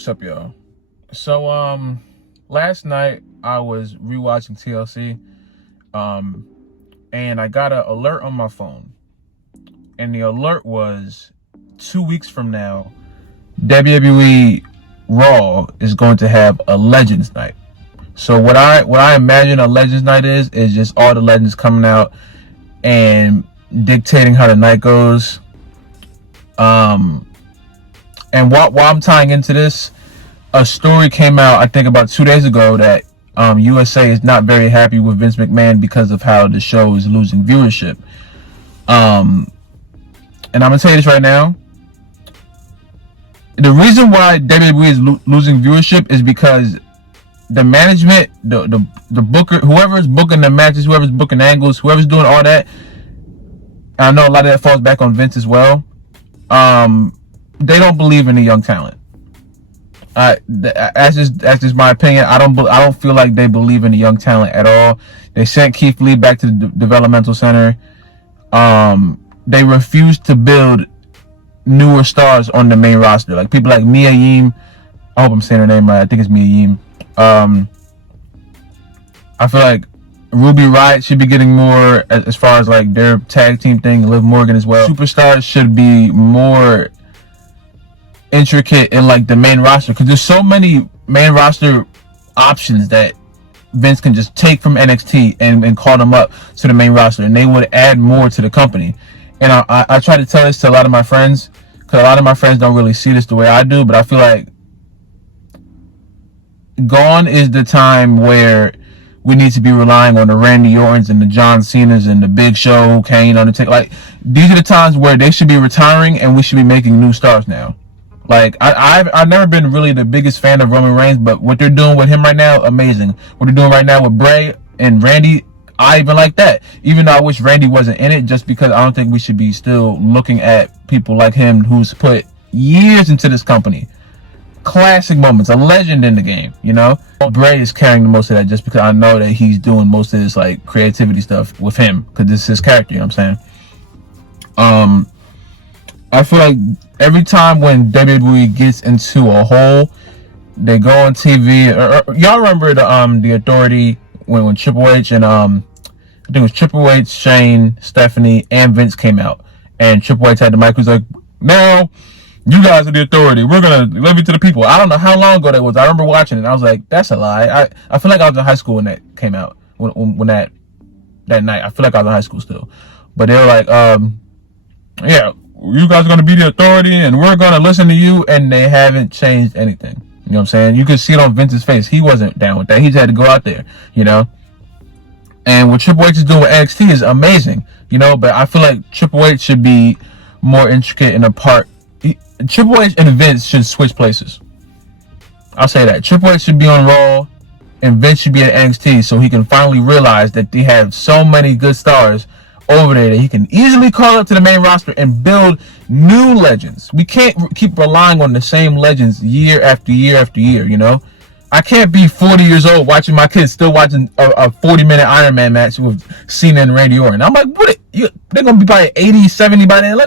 What's up, y'all? So, last night I was rewatching TLC, and I got an alert on my phone, and the alert was 2 weeks from now, WWE Raw is going to have a Legends Night. So what I imagine a Legends Night is just all the legends coming out and dictating how the night goes. And while I'm tying into this, a story came out, I think about 2 days ago, that USA is not very happy with Vince McMahon because of how the show is losing viewership. And I'm going to tell you this right now. The reason why WWE is losing viewership is because the management, the booker, whoever's booking the matches, whoever's booking angles, whoever's doing all that, I know a lot of that falls back on Vince as well. They don't believe in the young talent. That's just my opinion. I don't feel like they believe in the young talent at all. They sent Keith Lee back to the developmental center. They refuse to build newer stars on the main roster, like people like Mia Yim. I hope I'm saying her name right. I think it's Mia Yim. I feel like Ruby Riott should be getting more as far as like their tag team thing. Liv Morgan as well. Superstars should be more intricate in like the main roster, because there's so many main roster options that Vince can just take from NXT and call them up to the main roster, and they would add more to the company. And I try to tell this to a lot of my friends, because a lot of my friends don't really see this the way I do, but I feel like gone is the time where we need to be relying on the Randy Ortons and the John Cenas and the Big Show, Kane, Undertaker. Like, these are the times where they should be retiring and we should be making new stars now. Like, I've never been really the biggest fan of Roman Reigns, but what they're doing with him right now, amazing. What they're doing right now with Bray and Randy, I even like that. Even though I wish Randy wasn't in it, just because I don't think we should be still looking at people like him who's put years into this company. Classic moments, a legend in the game, you know? Bray is carrying the most of that just because I know that he's doing most of this like creativity stuff with him, because this is his character, you know what I'm saying? I feel like every time when WWE gets into a hole, they go on TV. Y'all remember the Authority when Triple H and I think it was Triple H, Shane, Stephanie, and Vince came out, and Triple H had the mic. He was like, "Now, you guys are the Authority. We're gonna live it to the people." I don't know how long ago that was. I remember watching it, and I was like, "That's a lie." I feel like I was in high school when that came out. When that night, I feel like I was in high school still. But they were like, "Yeah, you guys are going to be the Authority and we're going to listen to you," and they haven't changed anything. You know what I'm saying? You could see it on Vince's face. He wasn't down with that. He just had to go out there, you know? And what Triple H is doing with NXT is amazing, you know? But I feel like Triple H should be more intricate in a part. Triple H and Vince should switch places. I'll say that. Triple H should be on Raw and Vince should be at NXT, so he can finally realize that they have so many good stars over there that he can easily call up to the main roster and build new legends. We can't keep relying on the same legends year after year after year, you know? I can't be 40 years old watching my kids still watching a 40-minute Iron Man match with Cena and Randy Orton. I'm like, what? They're going to be probably 80, 70 by then.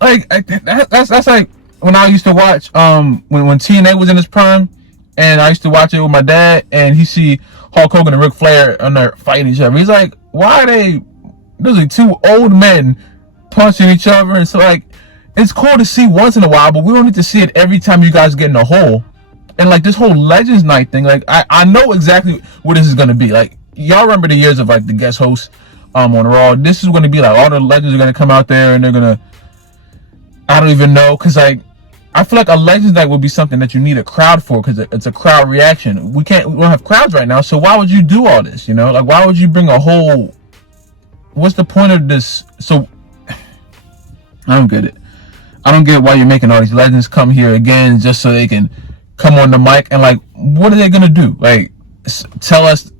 That's like when I used to watch, when TNA was in its prime, and I used to watch it with my dad, and he see Hulk Hogan and Ric Flair on there fighting each other. He's like, why are those are two old men punching each other? And so, like, it's cool to see once in a while, but we don't need to see it every time you guys get in a hole. And like this whole Legends Night thing, like I know exactly what this is gonna be. Like, y'all remember the years of like the guest hosts on Raw. This is gonna be like all the legends are gonna come out there and they're gonna, I don't even know, because like I feel like a Legends Night would be something that you need a crowd for, because it's a crowd reaction. We don't have crowds right now, so why would you do all this, you know? Like, why would you bring a whole, what's the point of this? So, I don't get it. I don't get why you're making all these legends come here again just so they can come on the mic, and like, what are they gonna do? Like, tell us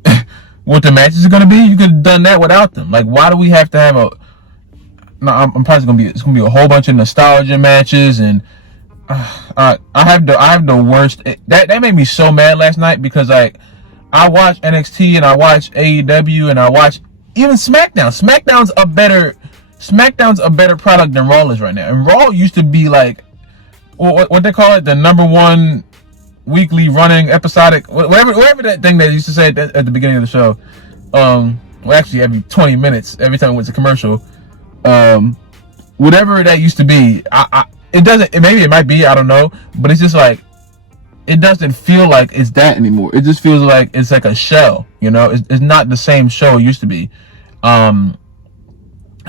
what the matches are gonna be? You could have done that without them. Like, why do we have to have a, no, I'm probably it's gonna be a whole bunch of nostalgia matches, and I have the worst. That made me so mad last night, because like I watch NXT and I watch AEW and I watch even SmackDown. SmackDown's a better product than Raw is right now. And Raw used to be like what they call it, the number one weekly running episodic, whatever that thing they used to say at the beginning of the show. Well, actually, every 20 minutes, every time it went to commercial, whatever that used to be, it doesn't. Maybe it might be, I don't know, but it's just like it doesn't feel like it's that anymore. It just feels like it's like a shell. You know, it's not the same show it used to be.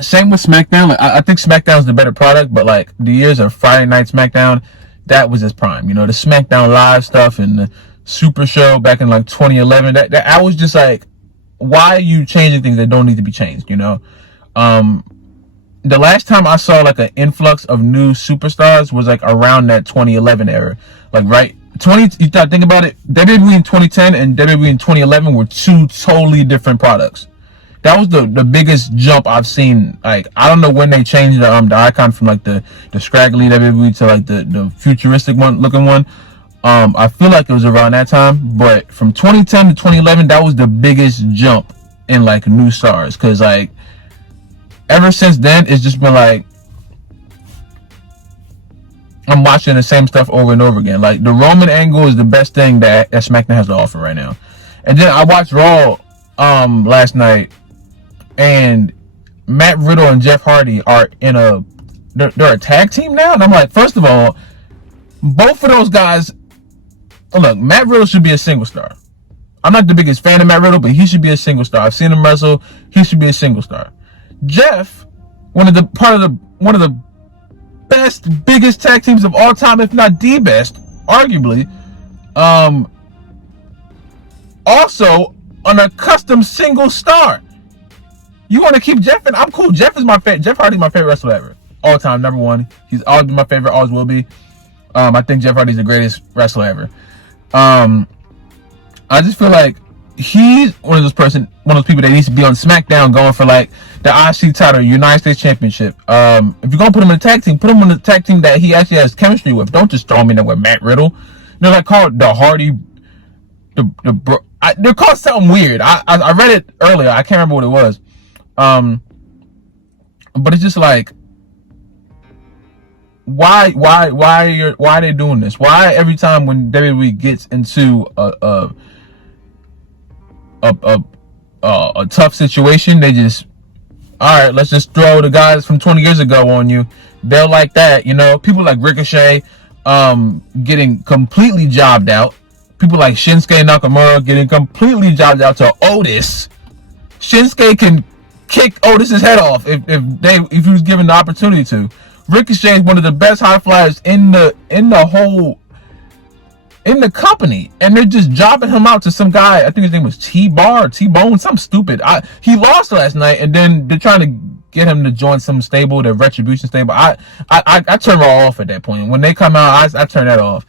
Same with SmackDown. Like, I think SmackDown's the better product, but like the years of Friday Night SmackDown, that was its prime. You know, the SmackDown Live stuff and the Super Show back in like 2011. That I was just like, why are you changing things that don't need to be changed? You know, the last time I saw like an influx of new superstars was like around that 2011 era. Like right, you gotta think about it. WWE in 2010 and WWE in 2011 were two totally different products. That was the biggest jump I've seen. Like, I don't know when they changed the icon from like the scraggly WWE to like the futuristic looking one. I feel like it was around that time, but from 2010 to 2011, that was the biggest jump in like new stars. Cause like ever since then, it's just been like I'm watching the same stuff over and over again. Like the Roman angle is the best thing that SmackDown has to offer right now. And then I watched Raw last night. And Matt Riddle and Jeff Hardy are they're a tag team now. And I'm like, first of all, both of those guys, look, Matt Riddle should be a single star. I'm not the biggest fan of Matt Riddle, but he should be a single star. I've seen him wrestle. He should be a single star. Jeff, one of the best, biggest tag teams of all time, if not the best, arguably. Also on a custom single star. You want to keep Jeff in? I'm cool. Jeff Hardy's my favorite wrestler ever. All time, number one. He's always been my favorite, always will be. I think Jeff Hardy's the greatest wrestler ever. I just feel like he's one of those people that needs to be on SmackDown going for like the IC title, United States Championship. If you're gonna put him in a tag team, put him in a tag team that he actually has chemistry with. Don't just throw him in there with Matt Riddle. They're like called the Hardy. They're called something weird. I read it earlier. I can't remember what it was. But it's just like, why are they doing this? Why every time when WWE gets into a tough situation, they just, all right, let's just throw the guys from 20 years ago on you. They're like that, you know. People like Ricochet, getting completely jobbed out. People like Shinsuke Nakamura getting completely jobbed out to Otis. Shinsuke can kick Otis's head off if he was given the opportunity to. Ricochet is one of the best high flyers in the company, and they're just jobbing him out to some guy. I think his name was T-Bone, something stupid. He lost last night, and then they're trying to get him to join some stable, the Retribution stable. I turn Raw off at that point. When they come out, I turn that off.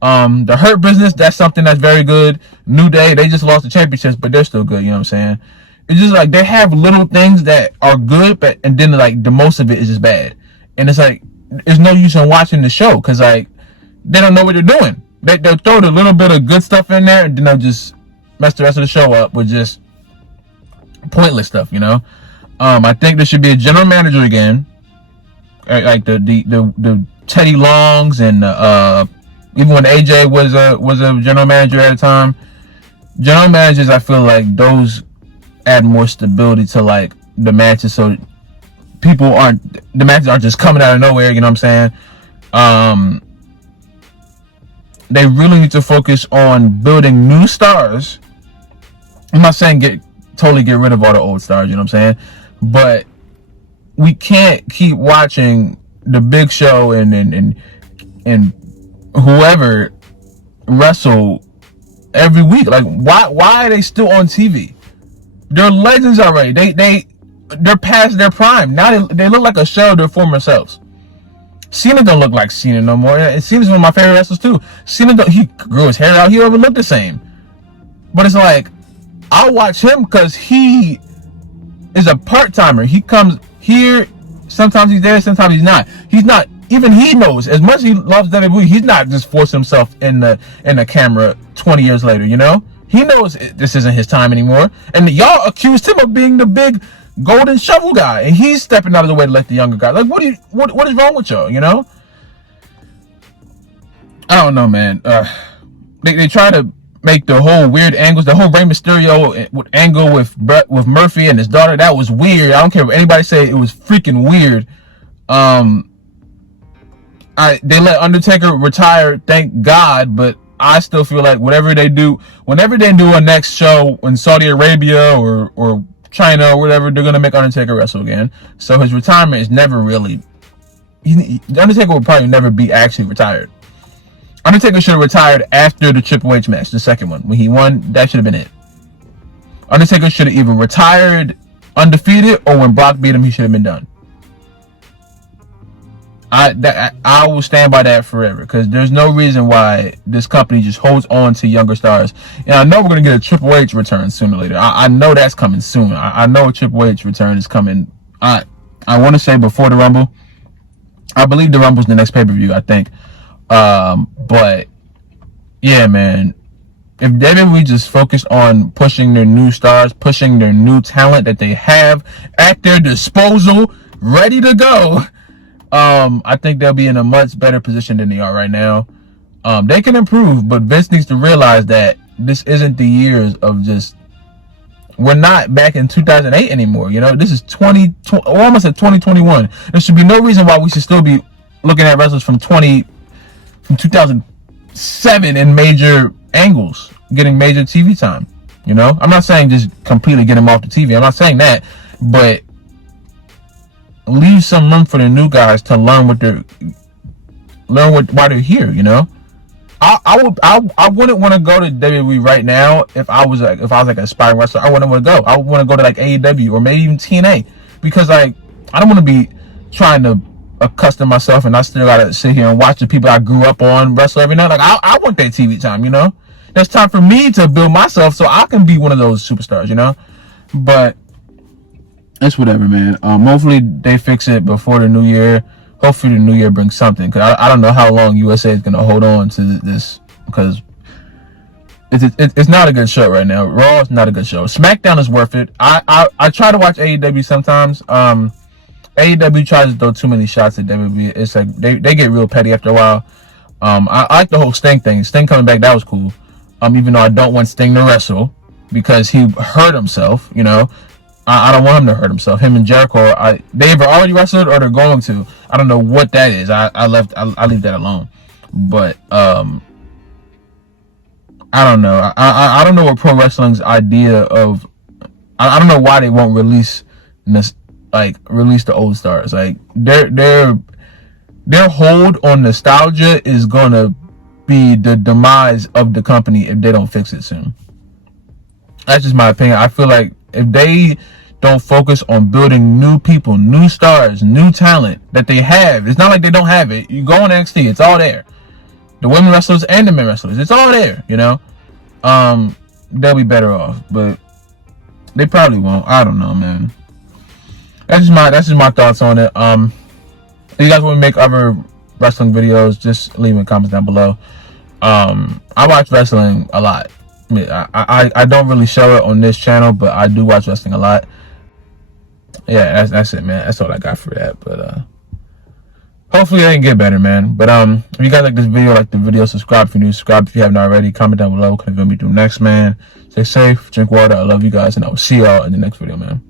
The Hurt Business, that's something that's very good. New Day, they just lost the championships, but they're still good. You know what I'm saying? It's just like they have little things that are good, and then like the most of it is just bad. And it's like there's no use in watching the show because like they don't know what they're doing. They'll throw a little bit of good stuff in there, and then they'll just mess the rest of the show up with just pointless stuff. You know, I think there should be a general manager again, like the Teddy Longs and even when AJ was a general manager at a time. General managers, I feel like those add more stability to like the matches, so the matches aren't just coming out of nowhere. You know what I'm saying? They really need to focus on building new stars. I'm not saying totally get rid of all the old stars. You know what I'm saying? But we can't keep watching the Big Show and whoever wrestle every week. Like, why are they still on TV? They're legends already. They're past their prime. Now they look like a shell of their former selves. Cena don't look like Cena no more. And Cena's one of my favorite wrestlers too. He grew his hair out. He don't even look the same. But it's like, I'll watch him because he is a part-timer. He comes here, sometimes he's there, sometimes he's not. He's not, even he knows, as much as he loves WWE, he's not just forcing himself in the camera 20 years later, you know? He knows this isn't his time anymore. And y'all accused him of being the big golden shovel guy, and he's stepping out of the way to let the younger guy. Like, what is wrong with y'all, you know? I don't know, man. They try to make the whole weird angles, the whole Rey Mysterio angle with Murphy and his daughter. That was weird. I don't care what anybody say. It was freaking weird. They let Undertaker retire, thank God, but I still feel like whatever they do, whenever they do a next show in Saudi Arabia or China or whatever, they're gonna make Undertaker wrestle again. So his retirement is never really. Undertaker will probably never be actually retired. Undertaker should have retired after the Triple H match, the second one. When he won, that should have been it. Undertaker should have either retired undefeated or when Brock beat him, he should have been done. I will stand by that forever because there's no reason why this company just holds on to younger stars. And I know we're going to get a Triple H return sooner or later. I know that's coming soon. I know a Triple H return is coming. I want to say before the Rumble. I believe the Rumble's the next pay-per-view, I think. But yeah, man, if WWE just focused on pushing their new stars, pushing their new talent that they have at their disposal, ready to go, I think they'll be in a much better position than they are right now. They can improve, but Vince needs to realize that this isn't the years of just, we're not back in 2008 anymore. You know, this is 2021. There should be no reason why we should still be looking at wrestlers from 2007 in major angles, getting major TV time. You know, I'm not saying just completely get them off the TV. I'm not saying that, but leave some room for the new guys to learn why they're here. You know, I wouldn't want to go to WWE right now if I was like an aspiring wrestler. I wouldn't want to go. I would want to go to like AEW or maybe even TNA because like I don't want to be trying to accustom myself and I still gotta sit here and watch the people I grew up on wrestle every night. Like I want that TV time. You know, that's time for me to build myself so I can be one of those superstars. You know, but it's whatever, man. Hopefully they fix it before the new year. Hopefully the new year brings something. Cause I don't know how long USA is gonna hold on to this because it's not a good show right now. Raw is not a good show. SmackDown is worth it. I try to watch AEW sometimes. AEW tries to throw too many shots at WWE. It's like they get real petty after a while. I like the whole Sting thing. Sting coming back, that was cool. Even though I don't want Sting to wrestle because he hurt himself, you know. I don't want him to hurt himself. Him and Jericho, they either already wrestled or they're going to. I don't know what that is. I leave that alone. But I don't know. I don't know what pro wrestling's idea of. I don't know why they won't release this, like release the old stars. Like their hold on nostalgia is gonna be the demise of the company if they don't fix it soon. That's just my opinion. I feel like if they don't focus on building new people, new stars, new talent that they have, it's not like they don't have it. You go on NXT, it's all there. The women wrestlers and the men wrestlers, it's all there, you know. They'll be better off, but they probably won't. I don't know, man. That's just my thoughts on it. If you guys want to make other wrestling videos, just leave in the comments down below. I watch wrestling a lot. I don't really show it on this channel, but I do watch wrestling a lot. Yeah, that's it, man. That's all I got for that. But hopefully I can get better, man. But if you guys like this video, subscribe if you're new, subscribe if you haven't already. Comment down below. Can you me do next, man? Stay safe, drink water. I love you guys, and I will see y'all in the next video, man.